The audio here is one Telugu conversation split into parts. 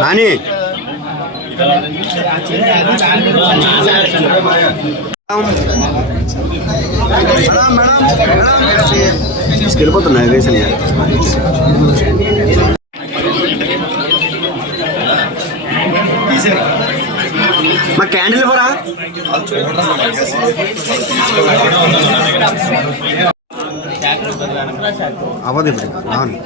నాని తీసుకెళ్ళిపోతున్నాయి వేసని మా క్యాండిల్ కూడా అవదు ఇప్పుడు అవును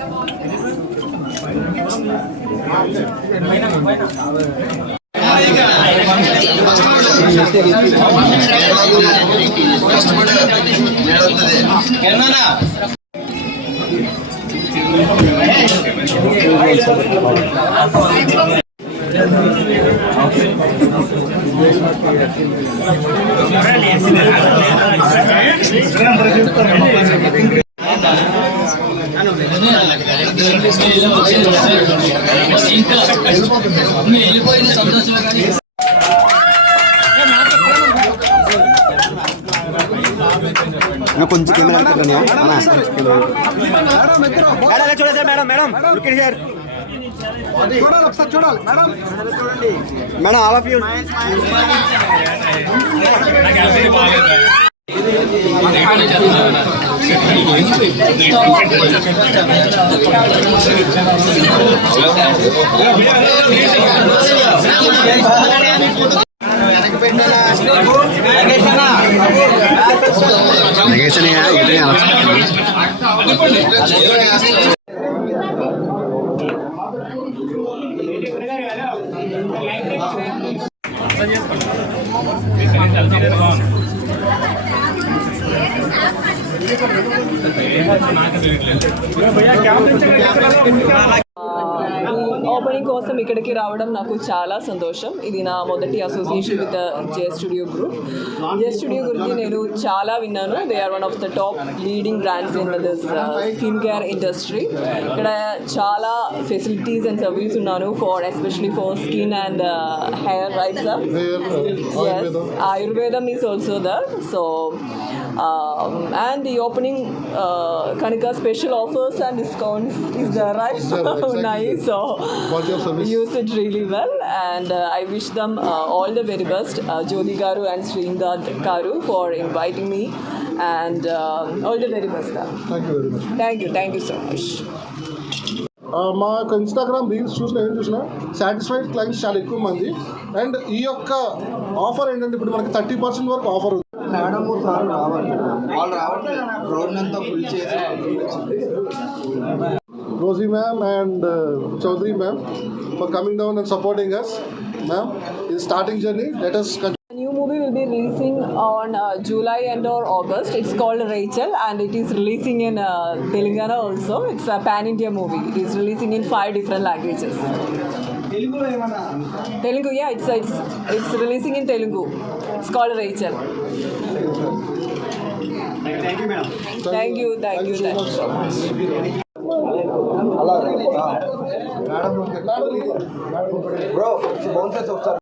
కొంచెం కెమెరా చూడాలి మేడం మేడం సార్ చూడాలి ఒకసారి చూడాలి madam madam all of you opening కోసం ఇక్కడికి రావడం నాకు చాలా సంతోషం. ఇది నా మొదటి association with J studio group. J studio గురించి నేను చాలా విన్నాను. They are one of the top leading brands in this skin care industry. ఇక్కడ చాలా ఫెసిలిటీస్ అండ్ సర్వీస్ ఉన్నాను for especially for skin and hair right sir. Yes, Ayurvedam is also there. So and the opening Kanika special offers and discounts is there, right? Nice. So use it really well, and I wish them all the very best, Jyoti Garu and Srinda Garu, for inviting me, and all the very best. Thank you very much. Thank you so much. మా యొక్క ఇన్స్టాగ్రామ్ రీల్స్ ఏం చూసినా సాటిస్ఫైడ్ క్లయింట్స్ చాలా ఎక్కువ మంది. అండ్ ఈ యొక్క ఆఫర్ ఏంటంటే ఇప్పుడు మనకి 30% వరకు ఆఫర్ ఉంది. మేడం సార్ రావాలి, వాళ్ళు రావట్లేదు, రోడ్ అంతా ఫుల్ చేసి Rosie ma'am and Chaudhary ma'am for coming down and supporting us. Ma'am, it's starting journey. Let us continue. A new movie will be releasing on July and or August. It's called Rachel, and it is releasing in Telangana also. It's a pan-India movie. It is releasing in 5 different languages. Telugu, yeah, it's releasing in Telugu. It's called Rachel. Thank you, madam. Thank you so much. Bro